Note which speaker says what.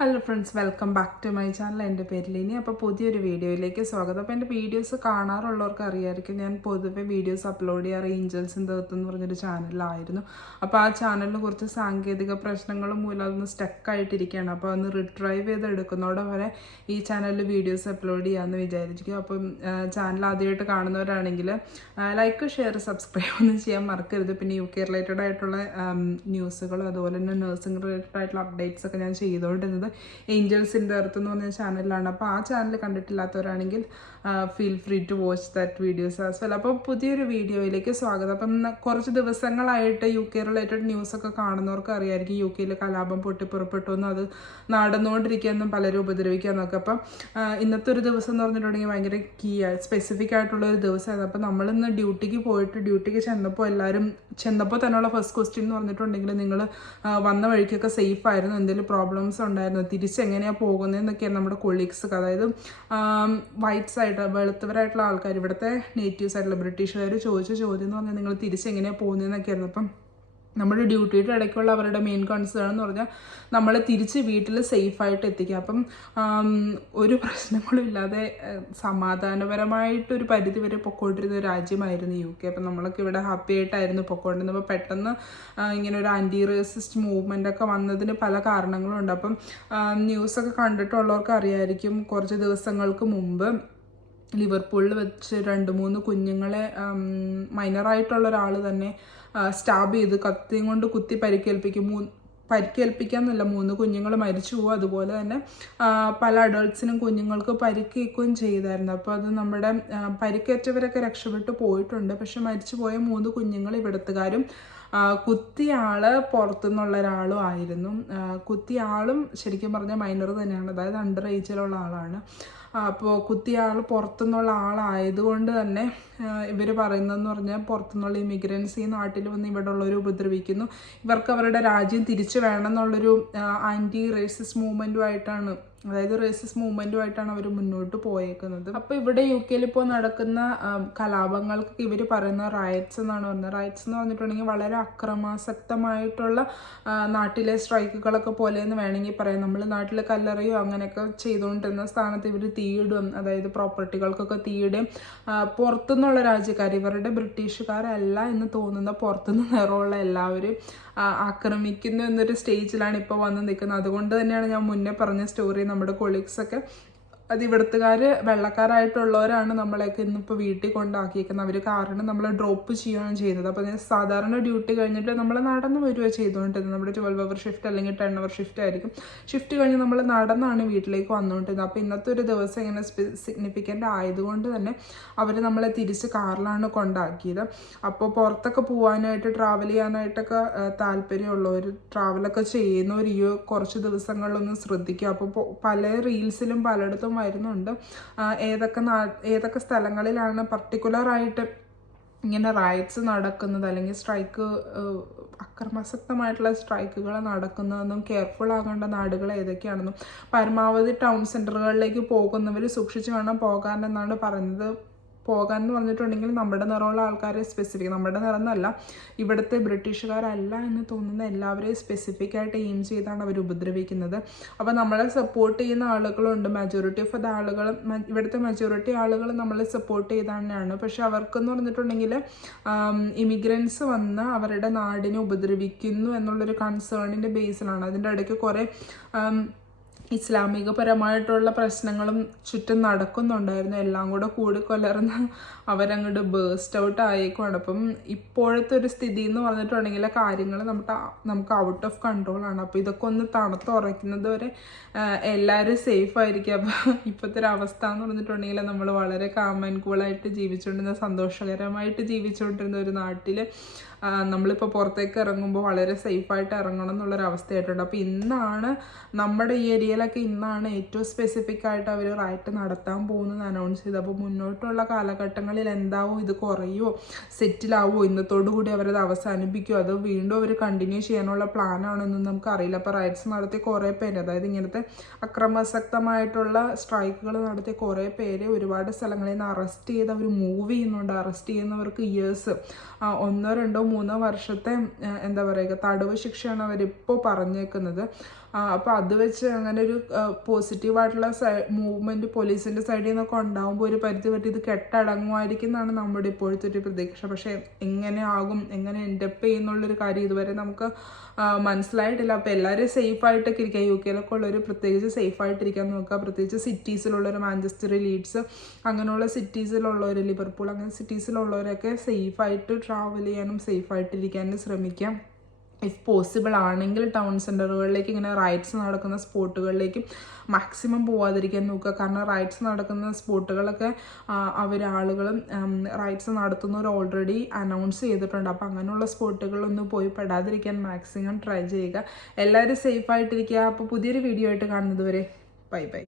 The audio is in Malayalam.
Speaker 1: Hello friends welcome back to my channel എന്റെ പേര് ഇനി അപ്പോൾ പുതിയൊരു വീഡിയോയിലേക്ക് സ്വാഗതം. അപ്പോൾ എന്റെ വീഡിയോസ് കാണാറുള്ളവർക്ക് അറിയാമായിരിക്കും ഞാൻ പൊതുവെ വീഡിയോസ് അപ്ലോഡ് ചെയ്യാറ് ഏഞ്ചൽസ് ഇൻ ദർത്ത് എന്ന് പറഞ്ഞൊരു ചാനലിലായിരുന്നു അപ്പോൾ ആ ചാനലിന് കുറച്ച് സാങ്കേതിക പ്രശ്നങ്ങൾ മൂലം അതൊന്ന് സ്റ്റക്കായിട്ടിരിക്കുകയാണ് അപ്പോൾ ഒന്ന് റിട്രൈവ് ചെയ്ത് എടുക്കുന്നതോടെ വരെ ഈ ചാനലിൽ വീഡിയോസ് അപ്ലോഡ് ചെയ്യാമെന്ന് വിചാരിച്ചിരിക്കും അപ്പം ചാനൽ ആദ്യമായിട്ട് കാണുന്നവരാണെങ്കിൽ ലൈക്ക് ഷെയർ സബ്സ്ക്രൈബ് ഒന്നും ചെയ്യാൻ മറക്കരുത്. പിന്നെ യു കെ റിലേറ്റഡ് ആയിട്ടുള്ള ന്യൂസുകളും അതുപോലെ തന്നെ നഴ്സിംഗ് റിലേറ്റഡ് ആയിട്ടുള്ള അപ്ഡേറ്റ്സ് ഒക്കെ ഞാൻ ചെയ്തുകൊണ്ടിരുന്നത് ഏഞ്ചൽസ് ഇൻ ദ എർത്ത് എന്ന് പറഞ്ഞ ചാനലിലാണ് അപ്പോൾ ആ channel കണ്ടിട്ടില്ലാത്തവരാണെങ്കിൽ feel free to watch that videos as well അപ്പോൾ പുതിയൊരു വീഡിയോയിലേക്ക് സ്വാഗതം. അപ്പം കുറച്ച് ദിവസങ്ങളായിട്ട് യു കെ റിലേറ്റഡ് ന്യൂസൊക്കെ കാണുന്നവർക്ക് അറിയാമായിരിക്കും യു കെയിൽ കലാപം പൊട്ടിപ്പുറപ്പെട്ടു എന്നും അത് നടന്നുകൊണ്ടിരിക്കുകയെന്നും പലരും ഉപദ്രവിക്കാമെന്നൊക്കെ അപ്പം ഇന്നത്തെ ഒരു ദിവസം എന്ന് പറഞ്ഞിട്ടുണ്ടെങ്കിൽ ഭയങ്കര കീ സ്പെസിഫിക് ആയിട്ടുള്ള ഒരു ദിവസമായിരുന്നു. അപ്പം നമ്മളിന്ന് ഡ്യൂട്ടിക്ക് പോയിട്ട് ഡ്യൂട്ടിക്ക് ചെന്നപ്പോൾ എല്ലാവരും ചെന്നപ്പോൾ തന്നെയുള്ള ഫസ്റ്റ് ക്വസ്റ്റ്യൻ എന്ന് പറഞ്ഞിട്ടുണ്ടെങ്കിൽ നിങ്ങൾ വന്ന വഴിക്കൊക്കെ സേഫ് ആയിരുന്നു. എന്തെങ്കിലും പ്രോബ്ലംസ് ഉണ്ടായിരുന്നു? തിരിച്ചെങ്ങനെയാണ് പോകുന്നതെന്നൊക്കെയാണ് നമ്മുടെ കൊളീഗ്സ് അതായത് വൈറ്റ്സ് ആയിട്ട് വെളുത്തവരായിട്ടുള്ള ആൾക്കാർ ഇവിടുത്തെ നേറ്റീവ്സ് ആയിട്ടുള്ള ബ്രിട്ടീഷുകാർ ചോദിച്ച ചോദ്യം എന്ന് പറഞ്ഞാൽ നിങ്ങൾ തിരിച്ചെങ്ങനെയാണ് പോകുന്നതെന്നൊക്കെയായിരുന്നു. അപ്പം നമ്മുടെ ഡ്യൂട്ടിയുടെ ഇടയ്ക്കുള്ള അവരുടെ മെയിൻ കൺസേൺ എന്ന് പറഞ്ഞാൽ നമ്മളെ തിരിച്ച് വീട്ടിൽ സേഫായിട്ട് എത്തിക്കുക. അപ്പം ഒരു പ്രശ്നങ്ങളും ഇല്ലാതെ സമാധാനപരമായിട്ടൊരു പരിധി വരെ പൊക്കോണ്ടിരുന്ന രാജ്യമായിരുന്നു യു കെ അപ്പം നമ്മളൊക്കെ ഇവിടെ ഹാപ്പി ആയിട്ടായിരുന്നു പൊക്കോണ്ടിരുന്നത്. അപ്പോൾ പെട്ടെന്ന് ഇങ്ങനെ ഒരു ആന്റി റേസിസ്റ്റ് മൂവ്മെന്റ് ഒക്കെ വന്നതിന് പല കാരണങ്ങളുണ്ട്. അപ്പം ന്യൂസൊക്കെ കണ്ടിട്ടുള്ളവർക്ക് അറിയായിരിക്കും കുറച്ച് ദിവസങ്ങൾക്ക് മുമ്പ് ലിവർപൂളിൽ വെച്ച് രണ്ട് മൂന്ന് കുഞ്ഞുങ്ങളെ മൈനറായിട്ടുള്ള ഒരാൾ തന്നെ സ്റ്റാബ് ചെയ്ത് കത്തിയും കൊണ്ട് കുത്തി പരിക്കേൽപ്പിക്കും. മൂ പരിക്കേൽപ്പിക്കാന്നല്ല മൂന്ന് കുഞ്ഞുങ്ങൾ മരിച്ചു പോകും അതുപോലെ തന്നെ പല അഡൾട്ട്സിനും കുഞ്ഞുങ്ങൾക്ക് പരിക്കേൽക്കുകയും ചെയ്തായിരുന്നു. അപ്പോൾ അത് നമ്മുടെ പരിക്കേറ്റവരൊക്കെ രക്ഷപ്പെട്ടു പോയിട്ടുണ്ട്. പക്ഷെ മരിച്ചു പോയ മൂന്ന് കുഞ്ഞുങ്ങൾ ഇവിടുത്തുകാരും കുത്തിയ ആൾ പുറത്തുനിന്നുള്ള ഒരാളും ആയിരുന്നു. കുത്തിയ ആളും ശരിക്കും പറഞ്ഞാൽ മൈനർ തന്നെയാണ്. അതായത് അണ്ടർ ഏജിലുള്ള ആളാണ്. അപ്പോൾ കുത്തിയ ആൾ പുറത്തുനിന്നുള്ള ആളായതുകൊണ്ട് തന്നെ ഇവർ പറയുന്നതെന്ന് പറഞ്ഞാൽ പുറത്തുനിന്നുള്ള ഇമിഗ്രൻസ് ഈ നാട്ടിൽ വന്ന് ഇവിടെ ഉള്ളവർ ഉപദ്രവിക്കുന്നു. ഇവർക്ക് അവരുടെ രാജ്യം തിരിച്ചു വേണം എന്നുള്ളൊരു ആന്റി റേസിസ്റ്റ് മൂവ്മെന്റുമായിട്ടാണ് അതായത് റേസിസ് മൂവ്മെന്റുമായിട്ടാണ് അവർ മുന്നോട്ട് പോയേക്കുന്നത്. അപ്പോൾ ഇവിടെ യു കെയിൽ ഇപ്പോൾ നടക്കുന്ന കലാപങ്ങൾക്ക് ഇവർ പറയുന്ന റൈറ്റ്സ് എന്നാണ് പറയുന്നത് റൈറ്റ്സ് എന്ന് പറഞ്ഞിട്ടുണ്ടെങ്കിൽ വളരെ അക്രമാസക്തമായിട്ടുള്ള നാട്ടിലെ സ്ട്രൈക്കുകളൊക്കെ പോലെ എന്ന് വേണമെങ്കിൽ പറയാം. നമ്മൾ നാട്ടിൽ കല്ലറയോ അങ്ങനെയൊക്കെ ചെയ്തുകൊണ്ടിരുന്ന സ്ഥാനത്ത് ഇവർ തീയിടും. അതായത് പ്രോപ്പർട്ടികൾക്കൊക്കെ തീയിടും. പുറത്തുനിന്നുള്ള രാജ്യക്കാർ ഇവരുടെ ബ്രിട്ടീഷുകാരല്ല എന്ന് തോന്നുന്ന പുറത്തുനിന്ന് നിറമുള്ള എല്ലാവരും ആക്രമിക്കുന്നു എന്നൊരു സ്റ്റേജിലാണ് ഇപ്പോൾ വന്ന് നിൽക്കുന്നത്. അതുകൊണ്ട് തന്നെയാണ് ഞാൻ മുന്നേ പറഞ്ഞ സ്റ്റോറി നമ്മുടെ കൊളീഗ്സൊക്കെ അത് ഇവിടുത്തുകാർ വെള്ളക്കാരായിട്ടുള്ളവരാണ് നമ്മളെയൊക്കെ ഇന്നിപ്പോൾ വീട്ടിൽ കൊണ്ടാക്കിയേക്കുന്നത്. അവർ കാരണം നമ്മൾ ഡ്രോപ്പ് ചെയ്യുകയാണ് ചെയ്യുന്നത്. അപ്പോൾ ഞാൻ സാധാരണ ഡ്യൂട്ടി കഴിഞ്ഞിട്ട് നമ്മൾ നടന്ന് വരുവാണ് ചെയ്തുകൊണ്ടിരുന്നത്. നമ്മുടെ ട്വൽവ് അവർ ഷിഫ്റ്റ് അല്ലെങ്കിൽ ടെൻ അവർ ഷിഫ്റ്റ് ആയിരിക്കും. ഷിഫ്റ്റ് കഴിഞ്ഞ് നമ്മൾ നടന്നാണ് വീട്ടിലേക്ക് വന്നുകൊണ്ടിരുന്നത്. അപ്പോൾ ഇന്നത്തെ ഒരു ദിവസം ഇങ്ങനെ സിഗ്നിഫിക്കന്റ് ആയതുകൊണ്ട് തന്നെ അവർ നമ്മളെ തിരിച്ച് കാറിലാണ് കൊണ്ടാക്കിയത്. അപ്പോൾ പുറത്തൊക്കെ പോകാനായിട്ട് ട്രാവൽ ചെയ്യാനായിട്ടൊക്കെ താല്പര്യമുള്ളവർ ട്രാവലൊക്കെ ചെയ്യുന്നവർ ഈ കുറച്ച് ദിവസങ്ങളിലൊന്നും ശ്രദ്ധിക്കുക. അപ്പോൾ പല റീൽസിലും പലയിടത്തും വരുന്നുണ്ട് ഏതൊക്കെ നാ ഏതൊക്കെ സ്ഥലങ്ങളിലാണ് പർട്ടിക്കുലറായിട്ട് ഇങ്ങനെ റൈറ്റ്സ് നടക്കുന്നത് അല്ലെങ്കിൽ സ്ട്രൈക്ക് അക്രമാസക്തമായിട്ടുള്ള സ്ട്രൈക്കുകൾ നടക്കുന്നതെന്നും കെയർഫുൾ ആകേണ്ട നാടുകൾ ഏതൊക്കെയാണെന്നും പരമാവധി ടൗൺ സെന്ററുകളിലേക്ക് പോകുന്നവർ സൂക്ഷിച്ച് വേണം പോകാൻ എന്നാണ് പറയുന്നത്. പോകാൻ എന്ന് പറഞ്ഞിട്ടുണ്ടെങ്കിൽ നമ്മുടെ നിറമുള്ള ആൾക്കാരെ സ്പെസിഫിക് നമ്മുടെ നിറം എന്നല്ല ഇവിടുത്തെ ബ്രിട്ടീഷുകാരല്ല എന്ന് തോന്നുന്ന എല്ലാവരെയും സ്പെസിഫിക് ആയിട്ട് എയിം ചെയ്താണ് അവർ ഉപദ്രവിക്കുന്നത്. അപ്പോൾ നമ്മളെ സപ്പോർട്ട് ചെയ്യുന്ന ആളുകളുണ്ട്. മെജോറിറ്റി ഓഫ് ദ ആളുകൾ ഇവിടുത്തെ മെജോറിറ്റി ആളുകൾ നമ്മളെ സപ്പോർട്ട് ചെയ്താണ് പക്ഷെ അവർക്കെന്ന് പറഞ്ഞിട്ടുണ്ടെങ്കിൽ ഇമിഗ്രൻസ് വന്ന് അവരുടെ നാടിനെ ഉപദ്രവിക്കുന്നു എന്നുള്ളൊരു കൺസേണിന്റെ ബേസിലാണ് അതിന്റെ ഇടയ്ക്ക് കുറേ ഇസ്ലാമികപരമായിട്ടുള്ള പ്രശ്നങ്ങളും ചുറ്റും നടക്കുന്നുണ്ടായിരുന്നു. എല്ലാം കൂടെ കൂടിക്കൊലർന്ന് അവരങ്ങോട്ട് ബേസ്റ്റ് ഔട്ട് ആയേക്കുവാണ്. അപ്പം ഇപ്പോഴത്തെ ഒരു സ്ഥിതി എന്ന് പറഞ്ഞിട്ടുണ്ടെങ്കിൽ കാര്യങ്ങൾ നമുക്ക് നമുക്ക് ഔട്ട് ഓഫ് കൺട്രോൾ ആണ്. അപ്പോൾ ഇതൊക്കെ ഒന്ന് തണുത്തുറയ്ക്കുന്നത് വരെ എല്ലാവരും സേഫ് ആയിരിക്കും. അപ്പോൾ ഇപ്പോഴത്തെ ഒരു അവസ്ഥ എന്ന് പറഞ്ഞിട്ടുണ്ടെങ്കിൽ നമ്മൾ വളരെ കാമൻ കൂളായിട്ട് ജീവിച്ചുകൊണ്ടിരുന്ന സന്തോഷകരമായിട്ട് ജീവിച്ചുകൊണ്ടിരുന്ന ഒരു നാട്ടിൽ നമ്മളിപ്പോൾ പുറത്തേക്ക് ഇറങ്ങുമ്പോൾ വളരെ സേഫായിട്ട് ഇറങ്ങണം എന്നുള്ളൊരു അവസ്ഥയായിട്ടുണ്ട്. അപ്പോൾ ഇന്നാണ് നമ്മുടെ ഈ ഏരിയയിലൊക്കെ ഇന്നാണ് ഏറ്റവും സ്പെസിഫിക് ആയിട്ട് അവർ റൈറ്റ് നടത്താൻ പോകുന്നത് അനൗൺസ് ചെയ്ത് അപ്പോൾ മുന്നോട്ടുള്ള കാലഘട്ടങ്ങളിൽ എന്താവോ? ഇത് കുറയുമോ സെറ്റിലാവോ ഇന്നത്തോടു കൂടി അവരത് അവസാനിപ്പിക്കുമോ അത് വീണ്ടും അവർ കണ്ടിന്യൂ ചെയ്യാനുള്ള പ്ലാനാണെന്നും നമുക്ക് അറിയില്ല അപ്പോൾ റൈറ്റ്സ് നടത്തിയ കുറേ പേര് അതായത് ഇങ്ങനത്തെ അക്രമാസക്തമായിട്ടുള്ള സ്ട്രൈക്കുകൾ നടത്തിയ കുറേ പേര് ഒരുപാട് സ്ഥലങ്ങളിൽ നിന്ന് അറസ്റ്റ് ചെയ്ത് അവർ മൂവ് ചെയ്യുന്നുണ്ട്. അറസ്റ്റ് ചെയ്യുന്നവർക്ക് ഇയേഴ്സ് ഒന്നോ രണ്ടോ മൂന്നോ വർഷത്തെ എന്താ പറയുക തടവ് ശിക്ഷയാണ് അവരിപ്പോൾ പറഞ്ഞേക്കുന്നത്. അപ്പോൾ അത് വെച്ച് അങ്ങനെ ഒരു പോസിറ്റീവായിട്ടുള്ള മൂവ്മെന്റ് പോലീസിന്റെ സൈഡിൽ നിന്നൊക്കെ ഉണ്ടാകുമ്പോൾ ഒരു പരിധി പറ്റി ഇത് കെട്ടടങ്ങുമായിരിക്കും എന്നാണ് നമ്മുടെ ഇപ്പോഴത്തെ ഒരു പ്രതീക്ഷ. പക്ഷേ എങ്ങനെ ആകും എങ്ങനെ എൻഡപ്പ് ചെയ്യുന്നുള്ളൊരു കാര്യം ഇതുവരെ നമുക്ക് മനസ്സിലായിട്ടില്ല. അപ്പോൾ എല്ലാവരും സേഫ് സേഫായിട്ടൊക്കെ ഇരിക്കുക. യു കെയിലൊക്കെ ഉള്ളവർ പ്രത്യേകിച്ച് സേഫ് സേഫായിട്ടിരിക്കാൻ നോക്കുക. പ്രത്യേകിച്ച് സിറ്റീസിലുള്ളവർ മാഞ്ചസ്റ്റർ ലീഡ്സ് അങ്ങനെയുള്ള സിറ്റീസിലുള്ളവർ ലിവർപൂൾ അങ്ങനെ സിറ്റീസിലുള്ളവരൊക്കെ സേഫായിട്ട് ട്രാവൽ ചെയ്യാനും സേഫായിട്ടിരിക്കാനും ശ്രമിക്കാം. ഇഫ് പോസിബിൾ ആണെങ്കിൽ ടൗൺ സെന്ററുകളിലേക്ക് ഇങ്ങനെ റൈഡ്സ് നടക്കുന്ന സ്പോട്ടുകളിലേക്ക് മാക്സിമം പോവാതിരിക്കാൻ നോക്കുക. കാരണം റൈഡ്സ് നടക്കുന്ന സ്പോട്ടുകളൊക്കെ അവർ ആളുകളും റൈഡ്സ് നടത്തുന്നവർ ഓൾറെഡി അനൗൺസ് ചെയ്തിട്ടുണ്ട്. അപ്പോൾ അങ്ങനെയുള്ള സ്പോട്ടുകളൊന്നും പോയി പെടാതിരിക്കാൻ മാക്സിമം ട്രൈ ചെയ്യുക. എല്ലാവരും സേഫ് ആയിട്ടിരിക്കുക. അപ്പോൾ പുതിയൊരു വീഡിയോ ആയിട്ട് കാണുന്നത് വരെ ബൈ ബൈ